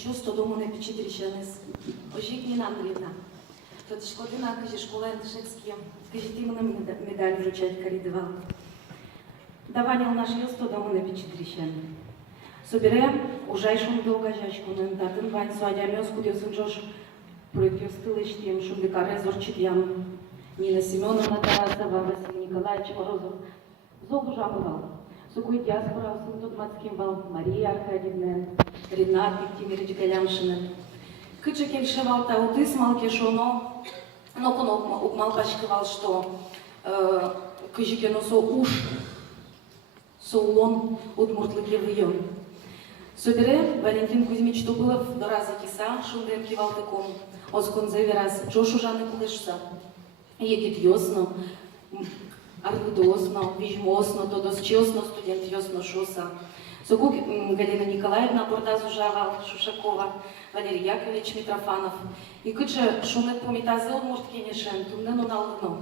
що 100 дому не печетріщанець. Ожіть не нам рідна. Тот шкодина, каже, школа Антишевські, каже, ти мене медаль вручать коридував. Даванял наш йо 100 дому не печетріщанець. Собере, ужайшун долго жачкунын, татын вань суадямёс кудёсын жош, проекёстылыш тем, шумбекаре зорчитьям. Нина Семеновна Тарасова, Василий Николаевич Морозов. Зогу жабывал. Сукуй диаспора, сын тут Мацкимбал, Мария Аркадьевна, Ренат Виктимирович Галямшин. Кыча кельшевал таутыс малкешоно, но конок укмал пачкывал, что кыжикено со уж, соулон удмуртлыке выем. Собере Валентин Кузьмич Тубылов до раза киса, шундем кивал таком, осконзе раз Джошу Жанны Кулышса. Егит йосно, аргудосно, вижмосно, тодос чесно, студент йосно шоса. Сокук Галина Николаевна Бордазу Жава Шушакова, Валерий Яковлевич Митрофанов. И кыча шунет помитазе удмурт кенешен, тумнену налыно.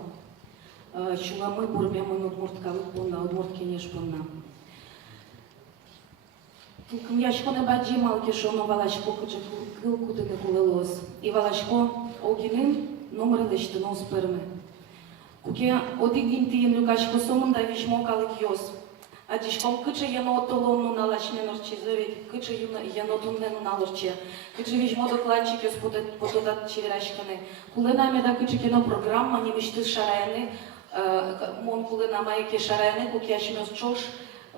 Чуламы бурмемын удмурткалык понна, удмурт кенеш понна. Яшконе баджи малки шоно валашко кыча кыл кутыны кулылос. И валашко огинын номер лештено сперме. Куке одигин тиен люкашко сомунда вижмо калык йос. А дишком кыча яно отолонну налашмен орчезовит, кыча яно туннену налорче. Кыча вижмо докладчик йос потодат чеверашканы. Кулена меда кыча кино программа не мечты шараяны. Мон кулена майке шараяны, куке ашмёс чош.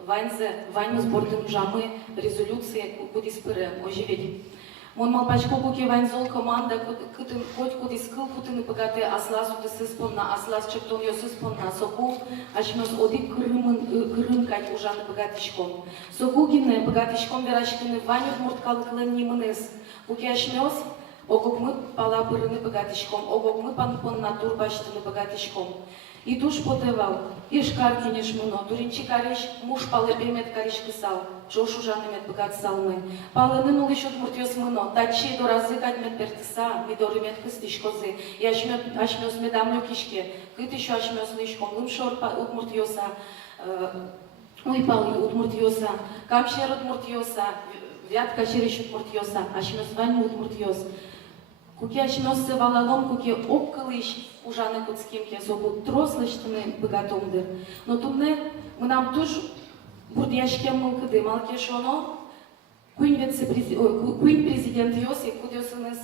Ваньмы сбордым жамы резолюции куди спыре оживить. Мон малпачко куке ваньзол команда кытын хоть куди скыл кутыны богаты аслас уты сыспонна, аслас чептон йо сыспонна, соку ашмёс оди кырым кать ужаны богатышком. Соку гинне богатышком верашкины ваню мурткалык лен нимынес. Куке ашмёс огок мы пала пырыны богатышком, огок мы панпонна турбаштыны богатышком. И душ потевал, и шкарки не шмуно, туринчи кариш, муж палепемет кариш писал, Джошу жанемет богат салмы. Паленын улыш удмуртёс мыно, тачи до разы кадмет пертыса, мидоримет кыстыш козы, и ашмёс медамлю кишке, кыт еще ашмёс лышком, лымшор удмуртёса, уйпал удмуртёса, камшер удмуртёса, вятка череш удмуртёса, ашмёс вань удмуртёс. Куке ашмёс валалом, куке оккылыш, ужаны куцкимке, собу трослыштыны богатомдыр. Но тумне мы нам тоже бурдяшкем мылкыды, малкешоно, куин президент Йоси, кудесыныз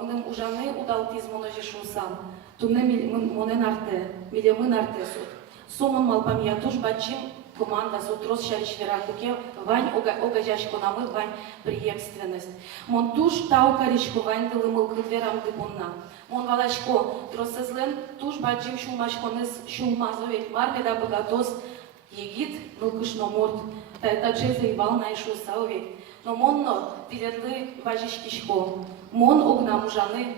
мыным ужаны удалтизмоно жешунсам. Тумне монен арте, милемын арте суд. Сомон малпам я тоже бачим команда со трос шаришвера, куке вань огажашко намы вань преемственность. Мон туш тау каришко вань дылы мылкыдверам дыбонна. Мон валашко тросезлен туш бачим шулмашконыз шулмазовет мармеда богатос егит мылкышно морд. Тачезе ивал найшу саовет. Но монно пилетлы важишкишко. Мон огна мужаны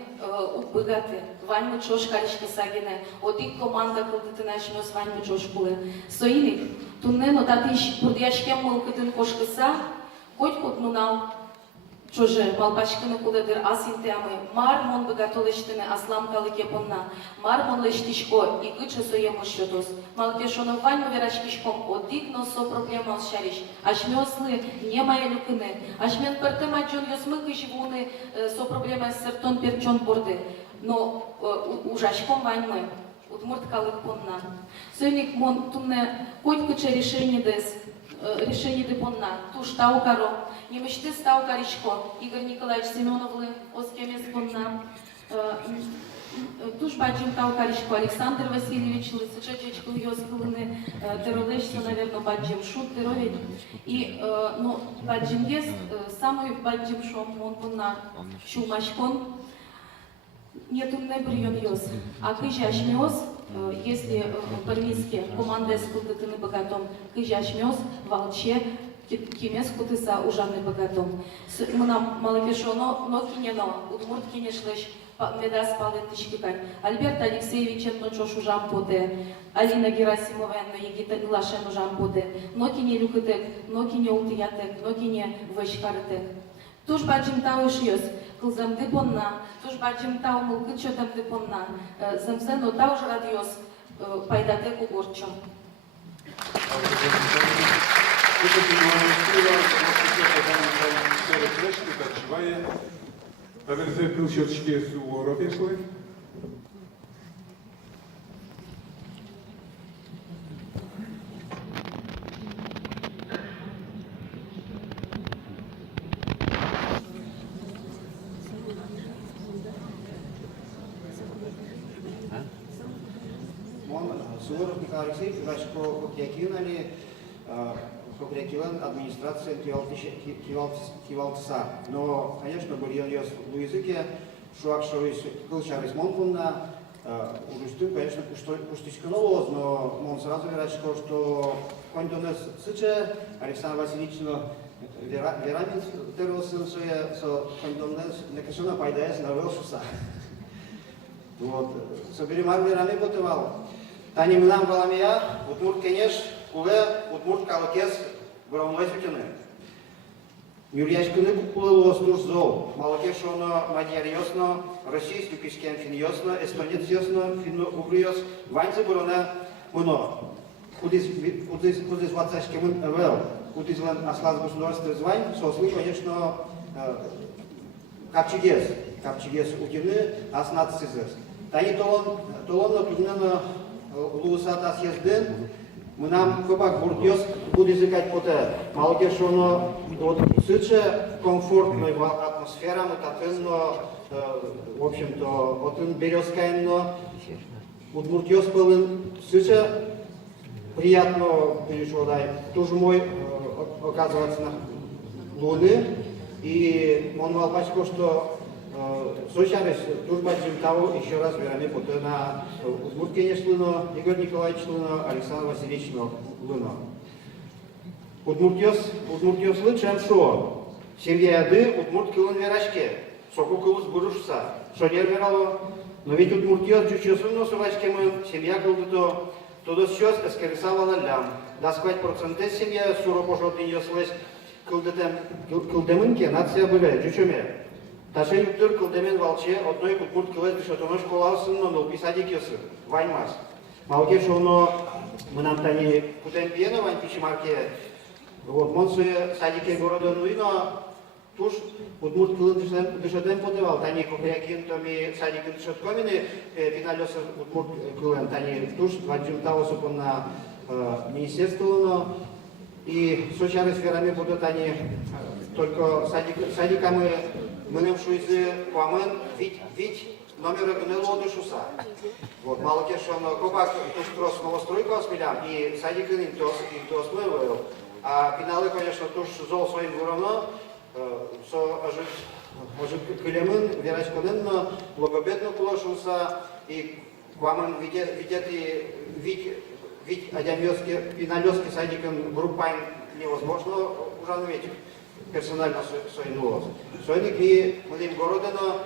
богаты. Вань мы чош каришки сагине. Одик команда кылдыты начнёс вань мы чош кулы. Соиник туннено татыш бурдяшкем мылкытын кошкыса, хоть кутнунал чоже малпачкыны кулыдыр асинтеамы. Мар мон богатолыштыны аслам калыке понна. Мар мон лештишко и гычы соему счетос. Малкешоно вань мы верашкишком одик но со проблема шариш. Ашмёслы не мои люкыны. Ашмен пертым аджон ёсмыкы живуны со проблема сертон перчон борды. Но ужашком вань мы. Удмурт калык понна. Соиник мон тумне хоть кыче решение де понна. Туш таукаро. Не мечты стал каричко. Игорь Николаевич Семеновлы, оскемес понна. Туш баджим тау каричко. Александр Васильевич Лысычечечку ёскылыны. Теролешься, наверное, баджим шут тероведь. И, ну, баджим есть, самый баджим шом, он понна шумашкон. Нет, он не прием ёс. А кыжаш мёс, если по-рмисски команда скутыты на богатом, кыжаш мёс, волче, кимес кутыса ужаны богатом. Мы нам малопешоно, но кинено, удмурт кинешлыш, медас пален тишкикань. Альберт Алексеевич ночош ужам поте, Алина Герасимова егита глашен ужам поте, но кине люкытек, но кине утиятек, но кине вышкарытек. Туш баджим тауш ёс. Кылзам депонна, туш баджим тау мылкыт чотам депонна, земсено тауш радиос пайдате кугорчо. речки відчуває. Та верзе пилчочки з увору пішли. Суворов Михаил Алексеевич, Рашко Хокякинали, Хокякилан, администрация Кивалтса. Но, конечно, были в языке, шуакшовис, кылчарис монпунна, уже конечно, пуштичка новоз, но он сразу говорит, что кондонес сыче, Александр Васильевич, верамин терросын, что кондонес некашена пайдаяс на велшуса. Вот, собери марверами потывал. Тани мынам баламия, утмурт кенеш, куле, утмурт калакес, бравной сутины. Юрьяшкины кулелос турзол, малакеш оно мадьяриосно, российский кишкен финьосно, эстонец ясно, финно-угриос, ваньцы бурона муно. Кудис вацашки мун эвел, кудис лен аслаз государства звань, сосли, конечно, капчигес утины, аснат сизес. Тани толонно туднено луусата съезден, мы нам копак бурдёс будет языкать поте. Малке что оно вот сыче комфортной атмосфера, мы татынно, в общем-то, вот он березкаемно, вот бурдёс пылын сыче приятно перешодай. Тоже мой оказывается на луны и он малпачко что Сочарис, дружба того еще раз верами поте на Удмурткенеш Луно, Игорь Николаевич Луно, Александр Васильевич Луно. Удмуртиос лычем шо? Семья яды Удмурт килон верашке, соку килус бурушса, шо не верало. Но ведь Удмуртиос чучосун носувачке мы, семья килдуто, тодос щас эскерисавала лям. Да сквать проценты семья суропожотный ёслась килдемынке нация бывает, чучуме. Таше юктур кылдемен валче, одной кутмурт кылес бишотоно школасын, но писадик ёсы, ваньмас. Малке шоно, мы нам тани кутен пьена вань пичимарке, вот монсуе садике города Нуино, туш кутмурт кылын дышотен подевал, тани купрякин томи садикен дышоткомины, пиналёсы кутмурт кылын, тани туш ваджим того супон на министерство, и сочары сферами будут они только садиками мы нам шуйзы памен ведь номер гнело душуса. Вот малке что на копак туш кросс новостройка осмелям и садик интос мы а пиналы конечно туш зол своим вороно со может клемен верачконен логобедно кулашуса и памен ведь адямёски пиналёски садиком группаем невозможно уже ведь персонально соинулось. Соник и младим городано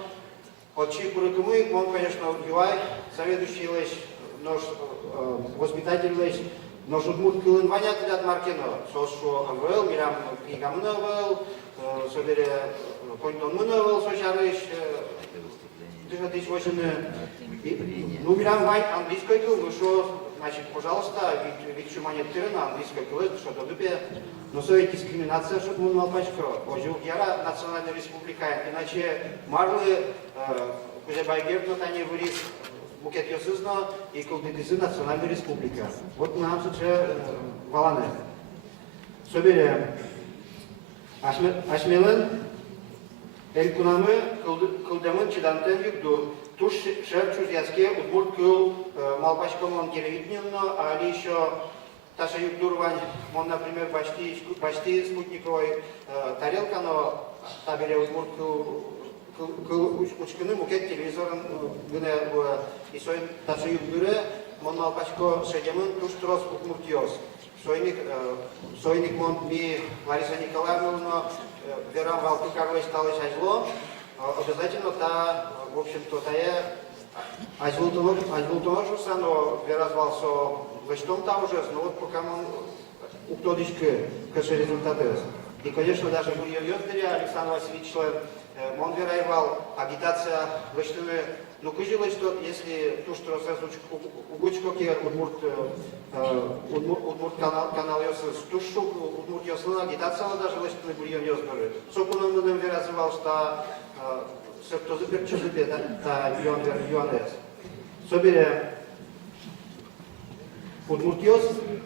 отчи курыкумы, он, конечно, юай, заведующий лечь, нож воспитатель лечь, нож удмурт килын ванят от Маркино, сошо авел, мирам книгамын авел, собере контон авел, сочарыш, дышатыш вошины. Ну, мирам вань английской кил, ну что, значит, пожалуйста, ведь шуманет тырна, английской килы, что до дупе. Но совет дискриминация, чтобы мы малпачко, ожил яра национальная республика, иначе марлы, куда байгер, но тани вырис букет ёсызно и кулдидизы национальная республика. Вот нам сейчас валане. Собере ашмелен, элькунамы кулдемын чидантен югду. Туш шерчуз язке удмурт кул малпачко мон телевиденино, а еще Таша Югдурвань, он, например, почти спутниковой тарелка, но табеле удмуртку учканы мукет телевизором гыне и соин Таша Югдуре, он малпачко шедемын туш трос удмуртиос. Сойник мон ми Лариса Николаевна, Верам Валку Карлович Талыч Ажло, обязательно та, в общем-то, тая Ажлутоножуса, но Веразвался Вештом там уже, но вот пока он уктодички кэши результаты. И, конечно, даже Гурьев Йоздеря, Александр Васильевич Монверайвал агитация выштыны, ну кыжилось, что если ту, что угучкоки удмурт канал ёсыз, тушу удмурт ёсына агитация даже выштыны бульон ёсбыры. Сокуном мыным веразывал, что сыртозы перчозы беда, та юанес. Собере удмурт ёс,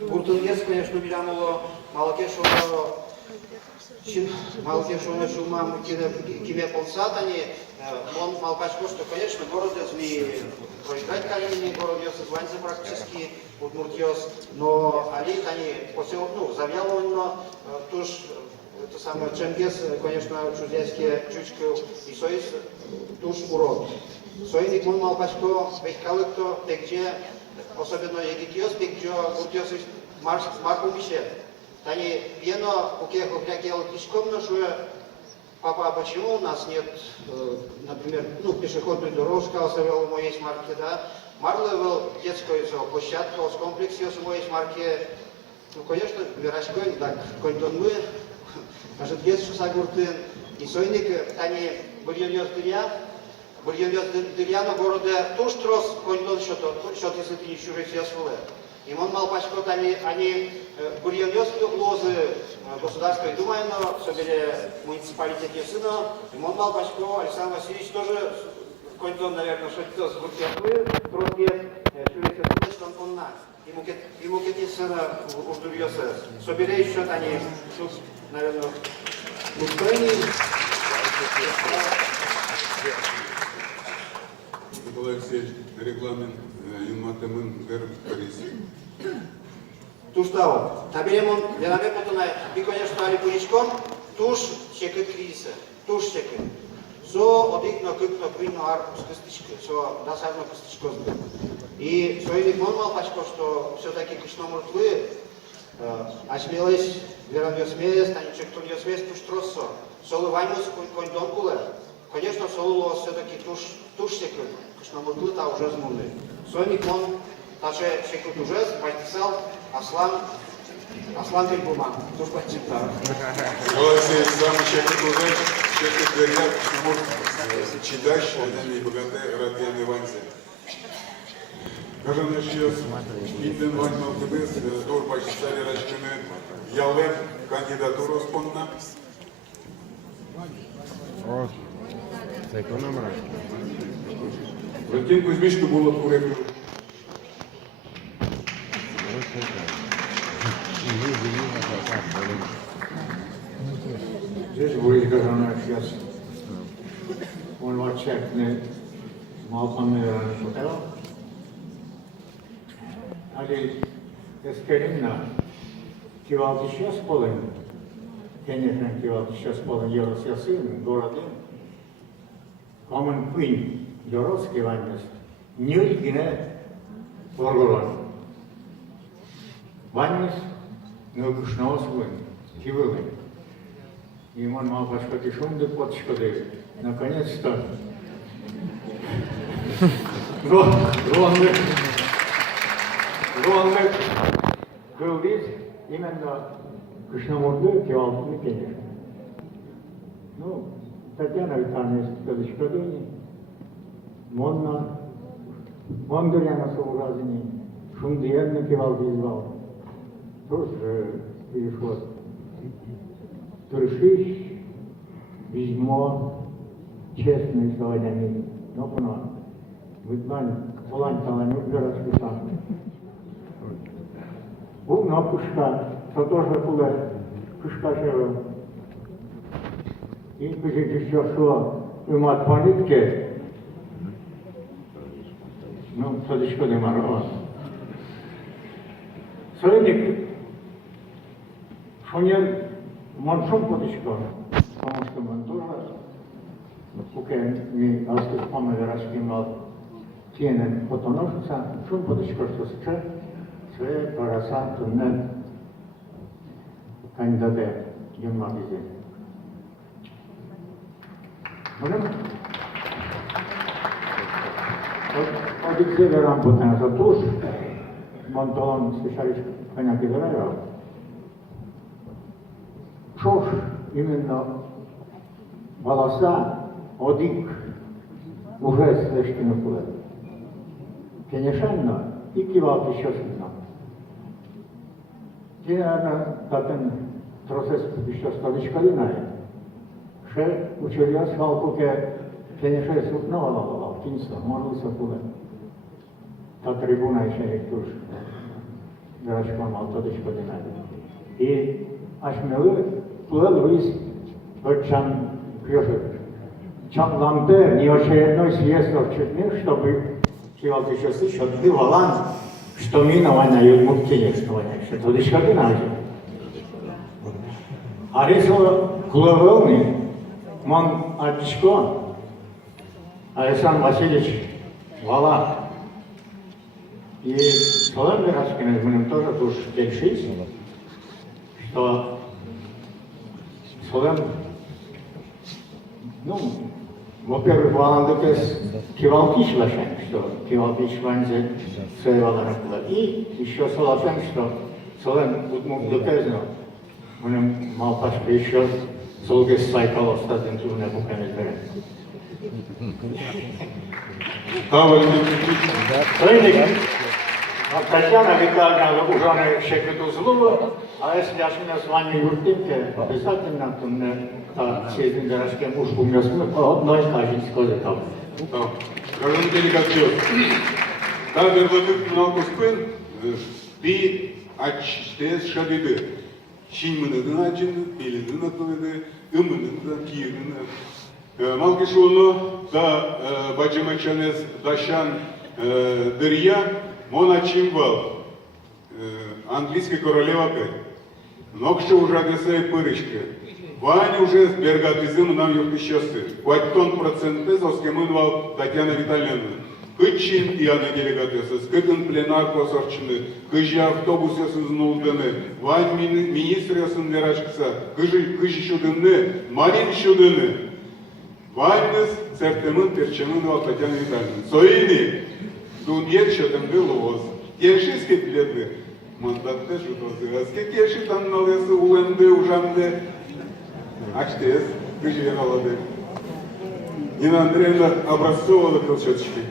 буртынгес, конечно, билямоло, малакешоно, Малкешоны шумам киме полсат, они малпачко, что, конечно, город СМИ проиграть колени, город ёс званцы практически, удмуртиос, но они посел, ну, завьяло, но туж, это самое, Ченгес, конечно, чудесские чучки и соис, туж урод. Соиник мон малпачко, вехкалы кто, где, особенно егикиос, где уртиос марку мише. Они пьяно у кех упрякел пешком нашу, папа, почему у нас нет, например, ну, пешеходной дорожки, оставил в моей марке, да, марлевел детскую площадку, с комплексом в моей марке, ну, конечно, верашкой, так, контон мы, может, детскую сагуртын, и сойник, они были дыря на городе, туш трос, контон, что если ты не чужой все сволы. И он мал пачкот, они бурьянёвские лозы Государственной Думы, собери муниципалитете сына, и он мал пачко, Александр Васильевич тоже, какой-то, наверное, что-то с бурьянёвы, трответ, чурите сына, что он на. Ему кети сына уждурьёсы. Собери еще они, наверное, устроение. Николай Алексеевич, регламент Юматемын Гэр Борис. Туш того. Таберемон, венаме потонай, и, конечно, али пуничком, туш чекет кризиса, туш чекет. Со одикно кыкно квино ар скыстички, со досадно кыстичко сбыл. И соиник мон мал пачко, что все-таки кышно мертвы, а смелость, верам смелость, а ничего кто не смелость, туш троссо. Солы ваймус конь-донкуле. Конечно, соло все-таки туш чекет, кышно мертвы, та уже змуны. Соиник мон, таше чекет уже, патисал, Аслан Бельбуман, туш патисал. Николай Алексеевич, сам чекет уже, чекет верят, может, читаешь, это не богатые, радианы ванцы. Кажем еще Инден Ваньмал ТБС, Дор Пачисали Рачкины, Ялвер, кандидатуру спонна. От, це економика. Валентин Кузьмичку было куревью. Здесь будет говорено сейчас. Он вообще не малпанный хотел. Ali eskerinna kivaldi сейчас полын, конечно, kivaldi сейчас полын Евросоюзом, городе. Камен пын Евросский ваннес, нюльгине орголан. Ваннес, но кушнаос вын, кивылын. И он мал пашкоти шумды подшкоды. Наконец-то. Ронлык кылдыз именно Кышнамурды кевалтыны, конечно. Ну, Татьяна Витальевна сказала, Мондуряна соуразини, шумдиянна кевалды извал. Тоже переход. Туршиш, Визьмо, честные словами, но понял. Выдвань, таланталань, городский сам. Бумна пушка, то тоже куле, пушка жива. И пишите еще, что имат политики, ну, садочко не мороз. Союзник, что не маншом подочко, потому что мы тоже, пока мы остались верашким тенен потоношца, шум подочко, что сейчас, sve parasat tunnet kandidate yunma bize. Bunun odikse veren potensa tuş, montalon специалист понятия говорил. Шош именно волоса одик уже слишком вплив. Конечно, и кивал еще сильно. Ті, наверное, ten proces ještě stolička jiná. Že učil schválku, ke конечно, je sutnovala, kinca, mohli se půle. Ta tribuna ještě někdo už Dračka mal stolička jiná. I až měli půle Luis Vrčan Piošek. Čan Lambert, неочередной съездов Чечни, чтобы кивал еще слышал, был Алан, что минование Юдмуткине, что то лишь как иначе. А рисовал Куловелный, Мон Альчко, Александр Васильевич Вала. И Соломон Мирашкин, мы тоже уж решились, что Соломон, ну, во-первых, Валандукес Кивалтиш Лашен, что Кивалтиш Ванзе своего было. И еще Солошен, что Соломон мог доказать, он мал пашку еще Солгес Сайкало статен тюрне буками збере. Татьяна Витальевна уже шекету злого, а если я с вами юртинке, обязательно, то мне съездим дорожке мушку мясну, по одной каждый сказать там. Каждому делегацию. Там верблюд много спин, би ачтес шадиды. Шинмынын ачын, пелинын атылыды, ымынын киевнын. Малкишуну да бачымачанес дашан дырья, мона чимвал, английская королева опять. Нокша уже одесса и пырышка. Ваня уже с бергатизм нам юрты счастлив. Квайтон проценты заскемынвал Татьяна Витальевна. Кычин и она делегатеса, скытын пленар косарчыны, кыжи автобус ясын нулдыны, Вань министр ясын лерачкса, кыжи шудыны, Марин шудыны. Ваньныз цертемын перчемынвал Татьяна Витальевна. Соини, дуньет шотым был уоз. Тешиски пледы. Мандатте шутозы. Аске теши там налесы уленды, ужанды. Ачтес, кыжи вералады. Нина Андреевна Образцова до Колчаточки.